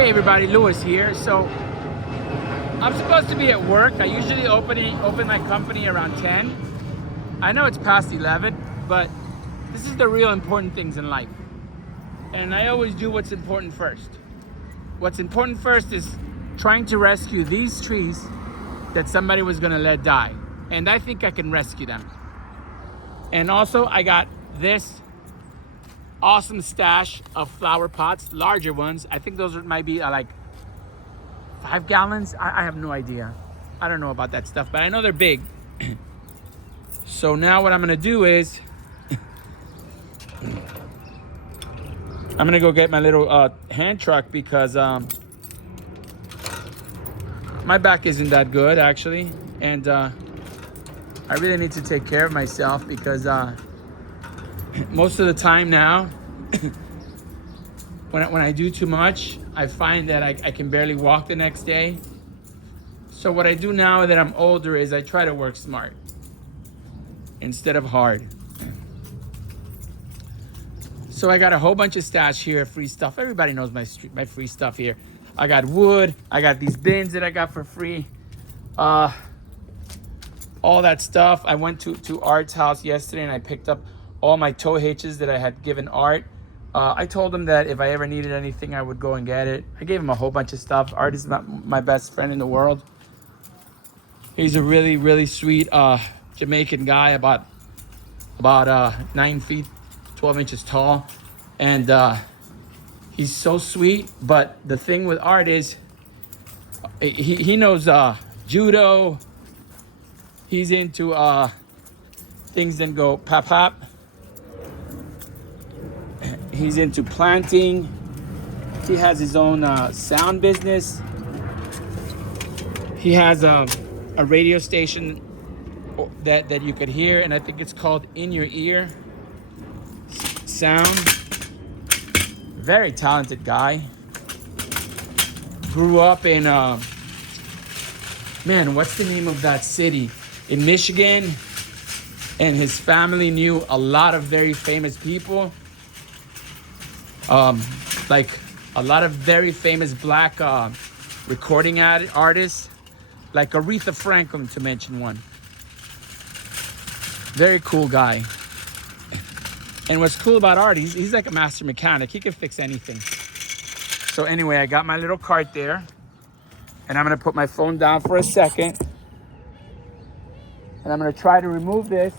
Hey everybody, Lewis here. So I'm supposed to be at work. I usually open my company around 10. I know it's past 11, but this is the real important things in life. And I always do what's important first. What's important first is trying to rescue these trees that somebody was gonna let die. And I think I can rescue them. And also I got this awesome stash of flower pots, larger ones. I think those might be like 5 gallons. I have no idea. I don't know about that stuff, but I know they're big. So now what I'm gonna do is I'm gonna go get my little hand truck because my back isn't that good actually, and I really need to take care of myself because most of the time now when I do too much, I find that I can barely walk the next day. So what I do now that I'm older is I try to work smart instead of hard. So I got a whole bunch of stash here, free stuff. Everybody knows my free stuff here. I got wood, I got these bins that I got for free. All that stuff. I went to Art's house yesterday and I picked up all my tow hitches that I had given Art. I told him that if I ever needed anything, I would go and get it. I gave him a whole bunch of stuff. Art is not my best friend in the world. He's a really, really sweet Jamaican guy, about 9 feet, 12 inches tall. And he's so sweet. But the thing with Art is he knows judo. He's into things that go pop pop. He's into planting. He has his own sound business. He has a radio station that you could hear, and I think it's called In Your Ear Sound. Very talented guy. Grew up in man, what's the name of that city? In Michigan. And his family knew a lot of very famous people. Like a lot of very famous black recording artists, like Aretha Franklin, to mention one. Very cool guy. And what's cool about Art, he's like a master mechanic. He can fix anything. So anyway, I got my little cart there, and I'm gonna put my phone down for a second, and I'm gonna try to remove this.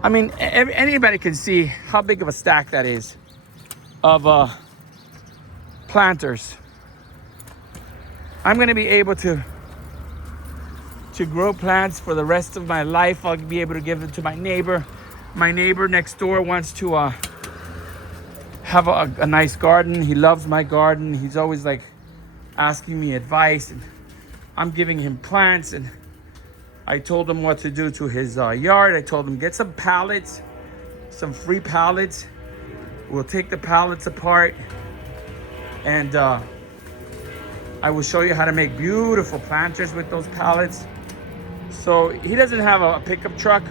I mean, anybody can see how big of a stack that is of planters. I'm gonna be able to grow plants for the rest of my life. I'll be able to give them to my neighbor. My neighbor next door wants to have a nice garden. He loves my garden. He's always like asking me advice, and I'm giving him plants, and I told him what to do to his yard. I told him get some pallets, some free pallets. We'll take the pallets apart, and I will show you how to make beautiful planters with those pallets. So he doesn't have a pickup truck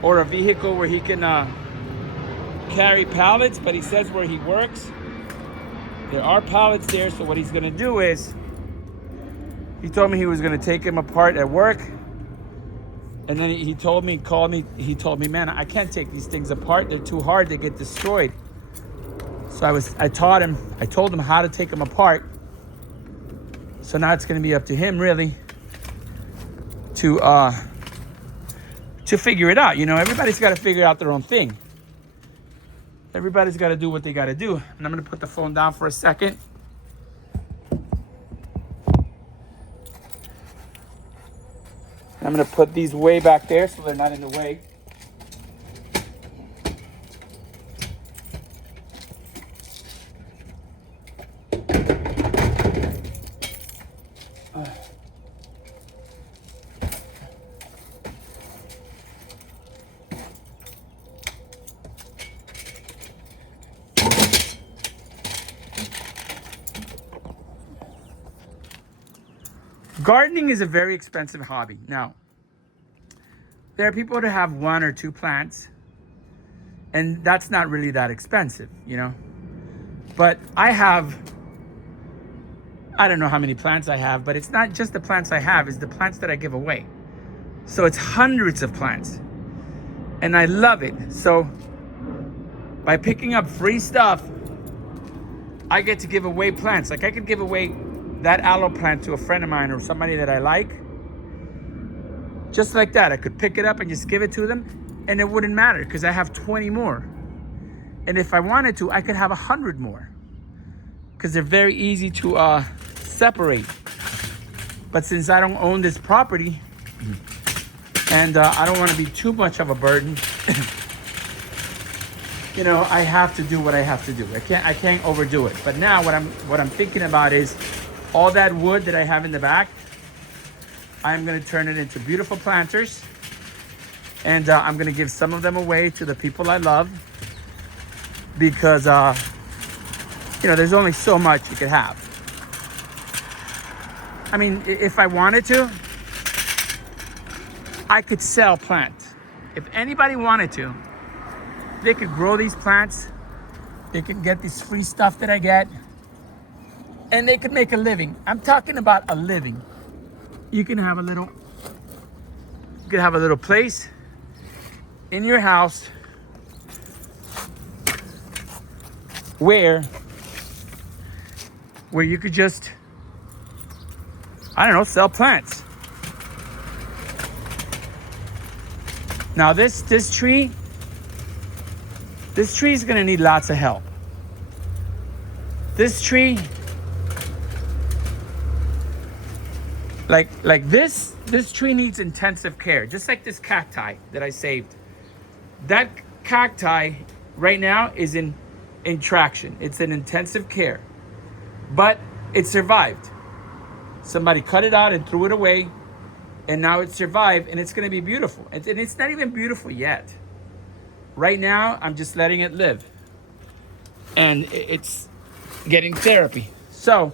or a vehicle where he can carry pallets, but he says where he works, there are pallets there. So what he's gonna do is, he told me he was gonna take them apart at work. And then he told me, man, I can't take these things apart. They're too hard, they get destroyed. So I told him how to take them apart. So now it's gonna be up to him really to figure it out. You know, everybody's gotta figure out their own thing. Everybody's gotta do what they gotta do. And I'm gonna put the phone down for a second. I'm gonna put these way back there so they're not in the way. Gardening is a very expensive hobby. Now, there are people that have 1 or 2 plants, and that's not really that expensive, you know. But I don't know how many plants I have, but it's not just the plants I have, it's the plants that I give away. So it's hundreds of plants. And I love it. So by picking up free stuff, I get to give away plants. Like I could give away that aloe plant to a friend of mine or somebody that I like. Just like that. I could pick it up and just give it to them, and it wouldn't matter because I have 20 more. And if I wanted to, I could have 100 more because they're very easy to separate. But since I don't own this property, and I don't want to be too much of a burden, you know, I have to do what I have to do. I can't overdo it. But now what I'm thinking about is all that wood that I have in the back, I'm going to turn it into beautiful planters, and I'm going to give some of them away to the people I love, because you know, there's only so much you could have. I mean, if I wanted to, I could sell plants. If anybody wanted to, they could grow these plants. They could get this free stuff that I get, and they could make a living. I'm talking about a living. You can have a little place in your house where you could just, I don't know, sell plants. Now this tree is gonna need lots of help. This tree, like this tree needs intensive care, just like this cacti that I saved. That cacti right now is in traction. It's in intensive care, but it survived. Somebody cut it out and threw it away, and now it survived, and it's gonna be beautiful. And it's not even beautiful yet. Right now, I'm just letting it live, and it's getting therapy. So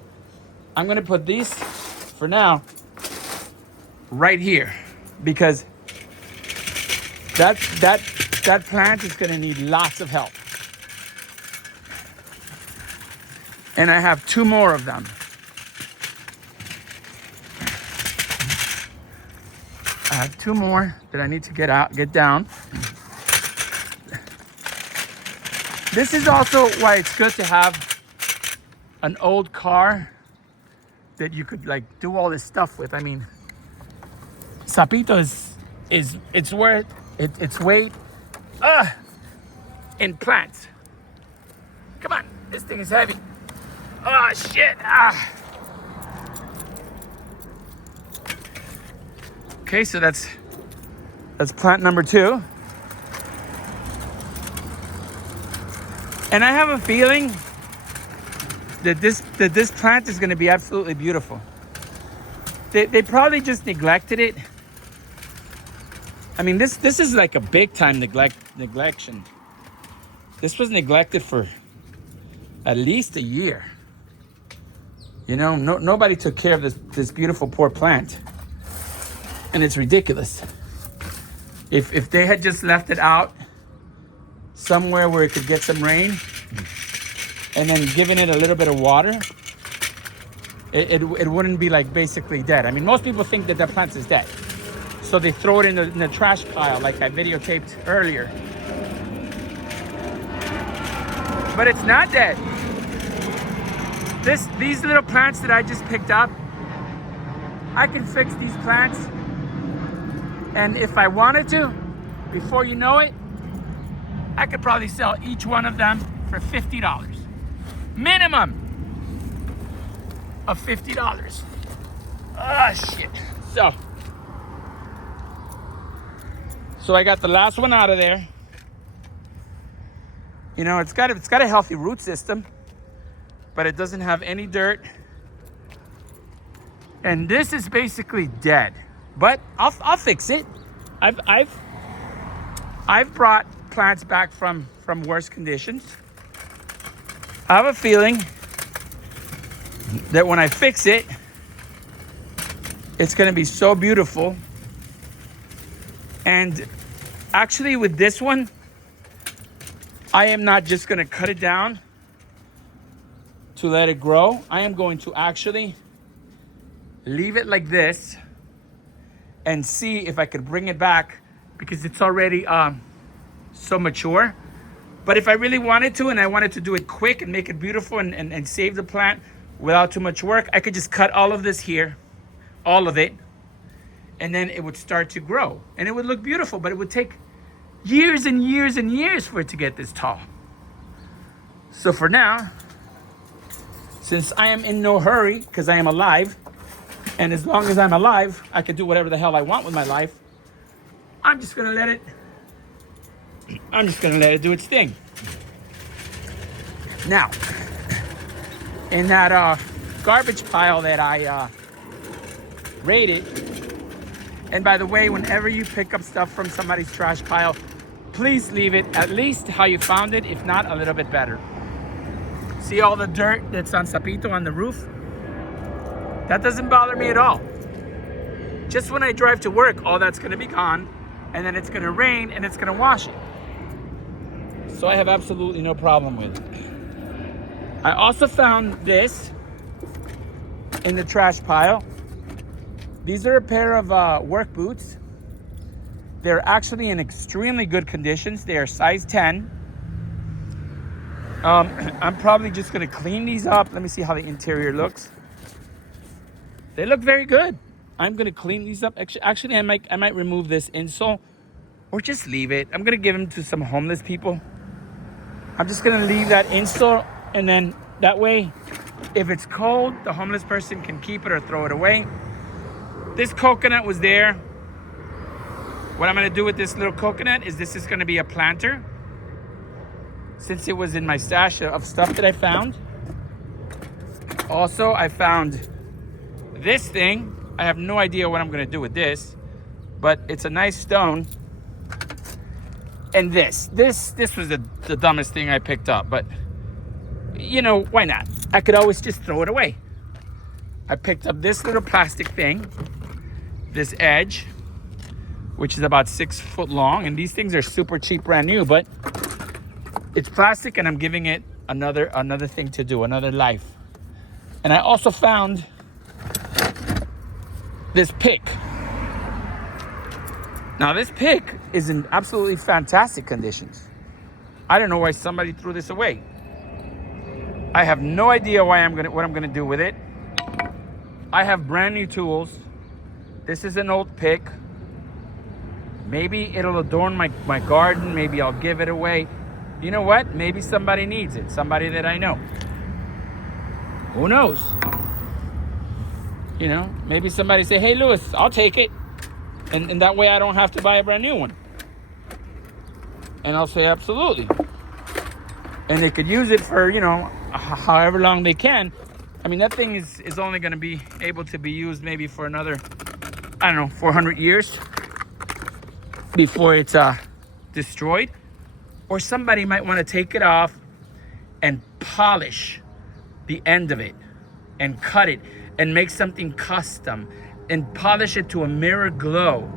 I'm gonna put these, for now, right here, because that plant is gonna need lots of help. And I have 2 more of them. I have 2 more that I need to get down. This is also why it's good to have an old car that you could like do all this stuff with. I mean, Sapito is it's worth its weight in plants. Come on, this thing is heavy. Oh shit! Okay, so that's plant number 2. And I have a feeling that this plant is going to be absolutely beautiful. They probably just neglected it. I mean, this is like a big time neglection. This was neglected for at least a year. You know, nobody took care of this beautiful poor plant, and it's ridiculous. If they had just left it out somewhere where it could get some rain, and then given it a little bit of water, it wouldn't be like basically dead. I mean, most people think that plant is dead, so they throw it in the trash pile, like I videotaped earlier. But it's not dead. These little plants that I just picked up, I can fix these plants, and if I wanted to, before you know it, I could probably sell each one of them for $50. Minimum of $50. Ah, shit. So I got the last one out of there. You know, it's got a healthy root system, but it doesn't have any dirt. And this is basically dead, but I'll fix it. I've brought plants back from worse conditions. I have a feeling that when I fix it, It's gonna be so beautiful. And actually with this one, I am not just gonna cut it down to let it grow. I am going to actually leave it like this and see if I could bring it back, because it's already so mature. But if I really wanted to, and I wanted to do it quick and make it beautiful and save the plant without too much work, I could just cut all of this here, all of it, and then it would start to grow. And it would look beautiful, but it would take years and years and years for it to get this tall. So for now, since I am in no hurry, because I am alive, and as long as I'm alive, I can do whatever the hell I want with my life, I'm just gonna let it do its thing. Now, in that garbage pile that I raided, and by the way, whenever you pick up stuff from somebody's trash pile, please leave it at least how you found it, if not a little bit better. See all the dirt that's on Sapito on the roof? That doesn't bother me at all. Just when I drive to work, all that's gonna be gone, and then it's gonna rain and it's gonna wash it. So I have absolutely no problem with it. I also found this in the trash pile. These are a pair of work boots. They're actually in extremely good conditions. They are size 10. I'm probably just gonna clean these up. Let me see how the interior looks. They look very good. I'm gonna clean these up. Actually, I might remove this insole or just leave it. I'm gonna give them to some homeless people. I'm just gonna leave that insole, and then that way, if it's cold, the homeless person can keep it or throw it away. This coconut was there. What I'm gonna do with this little coconut is this is gonna be a planter, since it was in my stash of stuff that I found. Also, I found this thing. I have no idea what I'm gonna do with this, but it's a nice stone. And this was the dumbest thing I picked up, but you know, why not? I could always just throw it away. I picked up this little plastic thing, this edge, which is about 6 foot long, and these things are super cheap, brand new, but it's plastic, and I'm giving it another thing to do, another life. And I also found this pick. Now this pick is in absolutely fantastic conditions. I don't know why somebody threw this away. I have no idea what I'm gonna do with it. I have brand new tools. This is an old pick. Maybe it'll adorn my garden. Maybe I'll give it away. You know what? Maybe somebody needs it. Somebody that I know. Who knows? You know, maybe somebody say, hey, Louis, I'll take it. And that way I don't have to buy a brand new one. And I'll say, absolutely. And they could use it for, you know, however long they can. I mean, that thing is only going to be able to be used maybe for another, I don't know, 400 years before it's destroyed. Or somebody might want to take it off and polish the end of it and cut it and make something custom and polish it to a mirror glow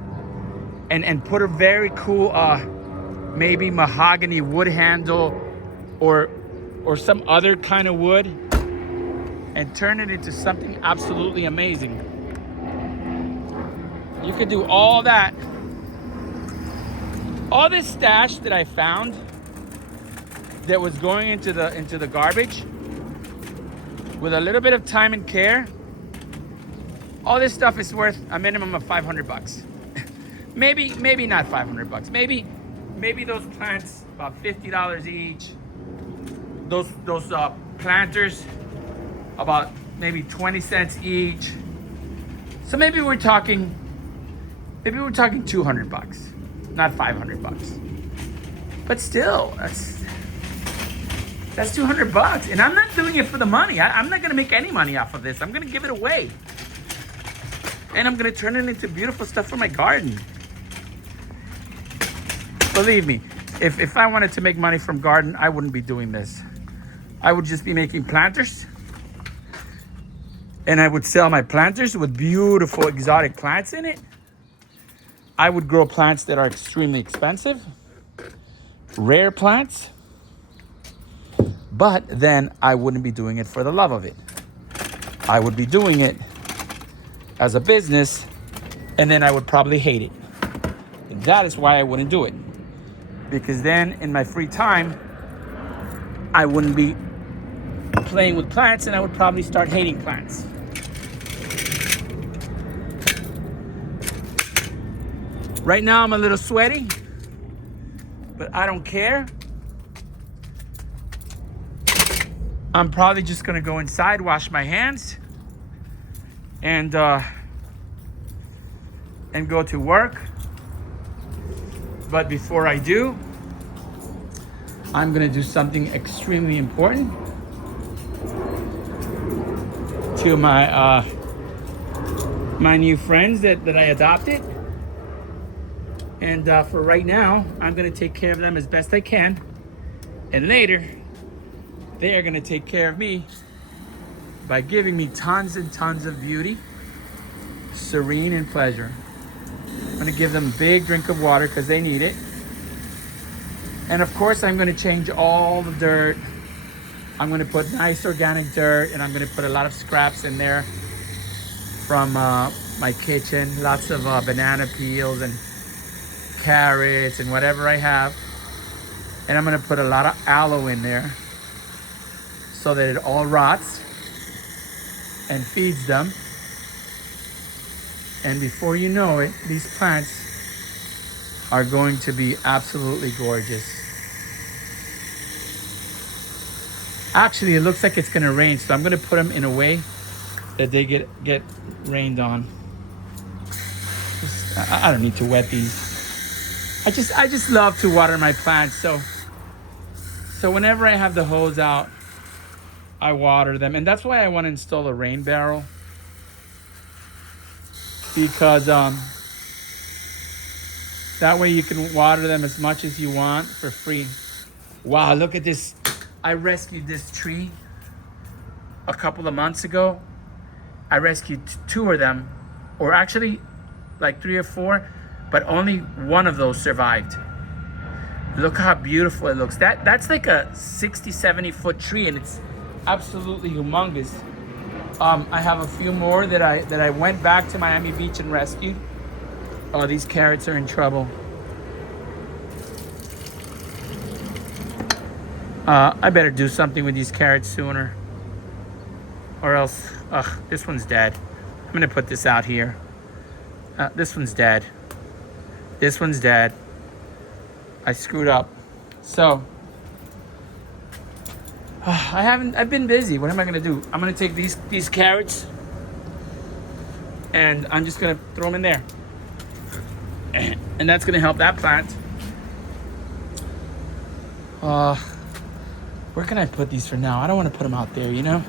and put a very cool maybe mahogany wood handle or some other kind of wood and turn it into something absolutely amazing. You could do all that. All this stash that I found that was going into the garbage, with a little bit of time and care, all this stuff is worth a minimum of $500. maybe not $500. Maybe those plants about $50 each. Those planters about maybe 20 cents each. So maybe we're talking $200, not $500. But still, that's $200, and I'm not doing it for the money. I'm not gonna make any money off of this. I'm gonna give it away, and I'm gonna turn it into beautiful stuff for my garden. Believe me, if I wanted to make money from garden, I wouldn't be doing this. I would just be making planters and I would sell my planters with beautiful exotic plants in it. I would grow plants that are extremely expensive, rare plants, but then I wouldn't be doing it for the love of it. I would be doing it as a business, and then I would probably hate it. That is why I wouldn't do it. Because then in my free time, I wouldn't be playing with plants, and I would probably start hating plants. Right now I'm a little sweaty, but I don't care. I'm probably just gonna go inside, wash my hands, and go to work. But before I do, I'm gonna do something extremely important to my my new friends that I adopted. And for right now, I'm gonna take care of them as best I can. And later, they are gonna take care of me by giving me tons and tons of beauty, serene, and pleasure. I'm gonna give them a big drink of water because they need it. And of course, I'm gonna change all the dirt. I'm gonna put nice organic dirt, and I'm gonna put a lot of scraps in there from my kitchen. Lots of banana peels and carrots and whatever I have. And I'm gonna put a lot of aloe in there so that it all rots and feeds them. And before you know it, these plants are going to be absolutely gorgeous. Actually, it looks like it's gonna rain, so I'm gonna put them in a way that they get rained on. I don't need to wet these. I just love to water my plants. So whenever I have the hose out, I water them, and that's why I want to install a rain barrel, because that way you can water them as much as you want for free. Wow, look at this. I rescued this tree a couple of months ago. I rescued 2 of them, or actually like 3 or 4, but only one of those survived. Look how beautiful it looks. That's like a 60, 70 foot tree, and it's absolutely humongous. I have a few more that I went back to Miami Beach and rescued. Oh, these carrots are in trouble. I better do something with these carrots sooner, or else, this one's dead. I'm gonna put this out here. This one's dead. This one's dead. I screwed up. So, I've been busy. What am I gonna do? I'm gonna take these carrots and I'm just gonna throw them in there. And that's gonna help that plant. Where can I put these for now? I don't wanna put them out there, you know?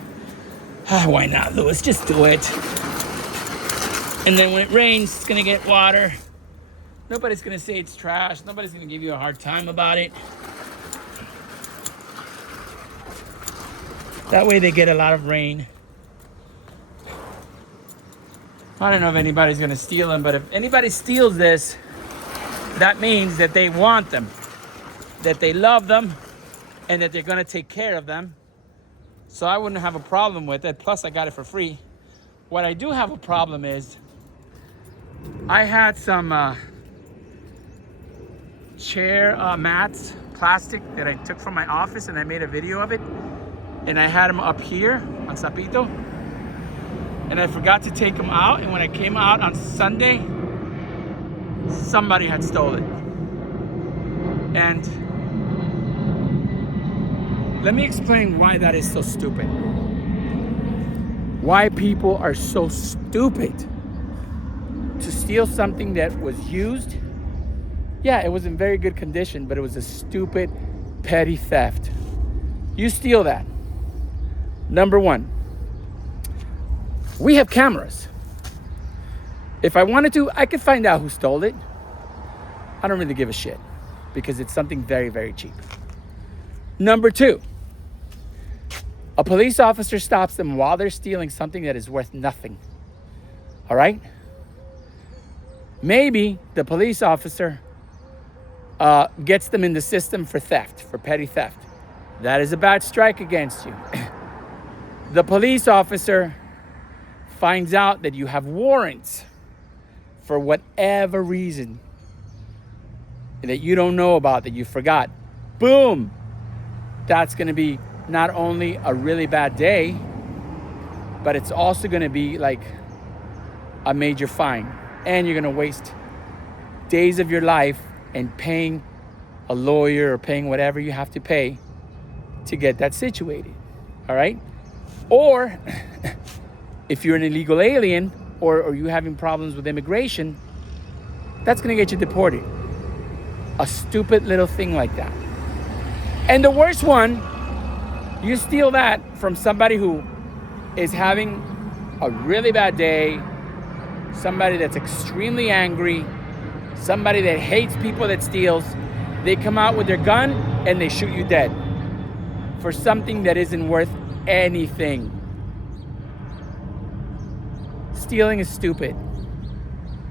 Why not, Louis? Just do it. And then when it rains, it's gonna get water. Nobody's gonna say it's trash. Nobody's gonna give you a hard time about it. That way they get a lot of rain. I don't know if anybody's gonna steal them, but if anybody steals this, that means that they want them, that they love them, and that they're gonna take care of them. So I wouldn't have a problem with it. Plus I got it for free. What I do have a problem is, I had some chair mats, plastic, that I took from my office, and I made a video of it. And I had them up here on Sapito. And I forgot to take them out. And when I came out on Sunday, somebody had stolen it. And let me explain why that is so stupid. Why people are so stupid to steal something that was used. Yeah, it was in very good condition, but it was a stupid, petty theft. You steal that. Number one, we have cameras. If I wanted to, I could find out who stole it. I don't really give a shit because it's something very, very cheap. Number two, A police officer stops them while they're stealing something that is worth nothing. All right? Maybe the police officer gets them in the system for theft, for petty theft. That is a bad strike against you. The police officer finds out that you have warrants for whatever reason that you don't know about, that you forgot. Boom! That's going to be not only a really bad day, but it's also going to be like a major fine. And you're going to waste days of your life and paying a lawyer or paying whatever you have to pay to get that situated. All right? Or if you're an illegal alien or you're having problems with immigration, that's going to get you deported. A stupid little thing like that. And the worst one, you steal that from somebody who is having a really bad day, somebody that's extremely angry, somebody that hates people that steals. They come out with their gun and they shoot you dead for something that isn't worth anything. Stealing is stupid.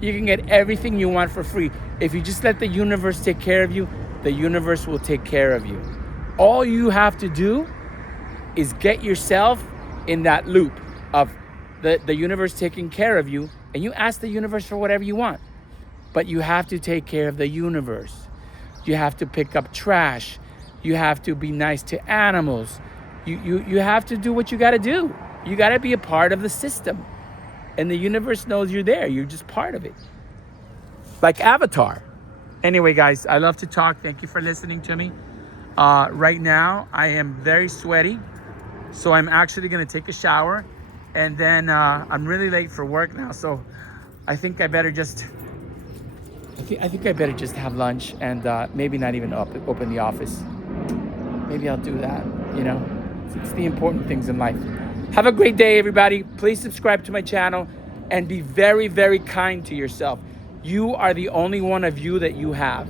You can get everything you want for free. If you just let the universe take care of you, the universe will take care of you. All you have to do is get yourself in that loop of the universe taking care of you, and you ask the universe for whatever you want. But you have to take care of the universe. You have to pick up trash. You have to be nice to animals. You have to do what you got to do. You got to be a part of the system. And the universe knows you're there. You're just part of it. Like Avatar. Anyway, guys, I love to talk. Thank you for listening to me. Right now, I am very sweaty. So I'm actually going to take a shower. And then I'm really late for work now. So I think I better just... I think I better just have lunch and maybe not even open the office. Maybe I'll do that, you know. It's the important things in life. Have a great day, everybody. Please subscribe to my channel and be very, very kind to yourself. You are the only one of you that you have.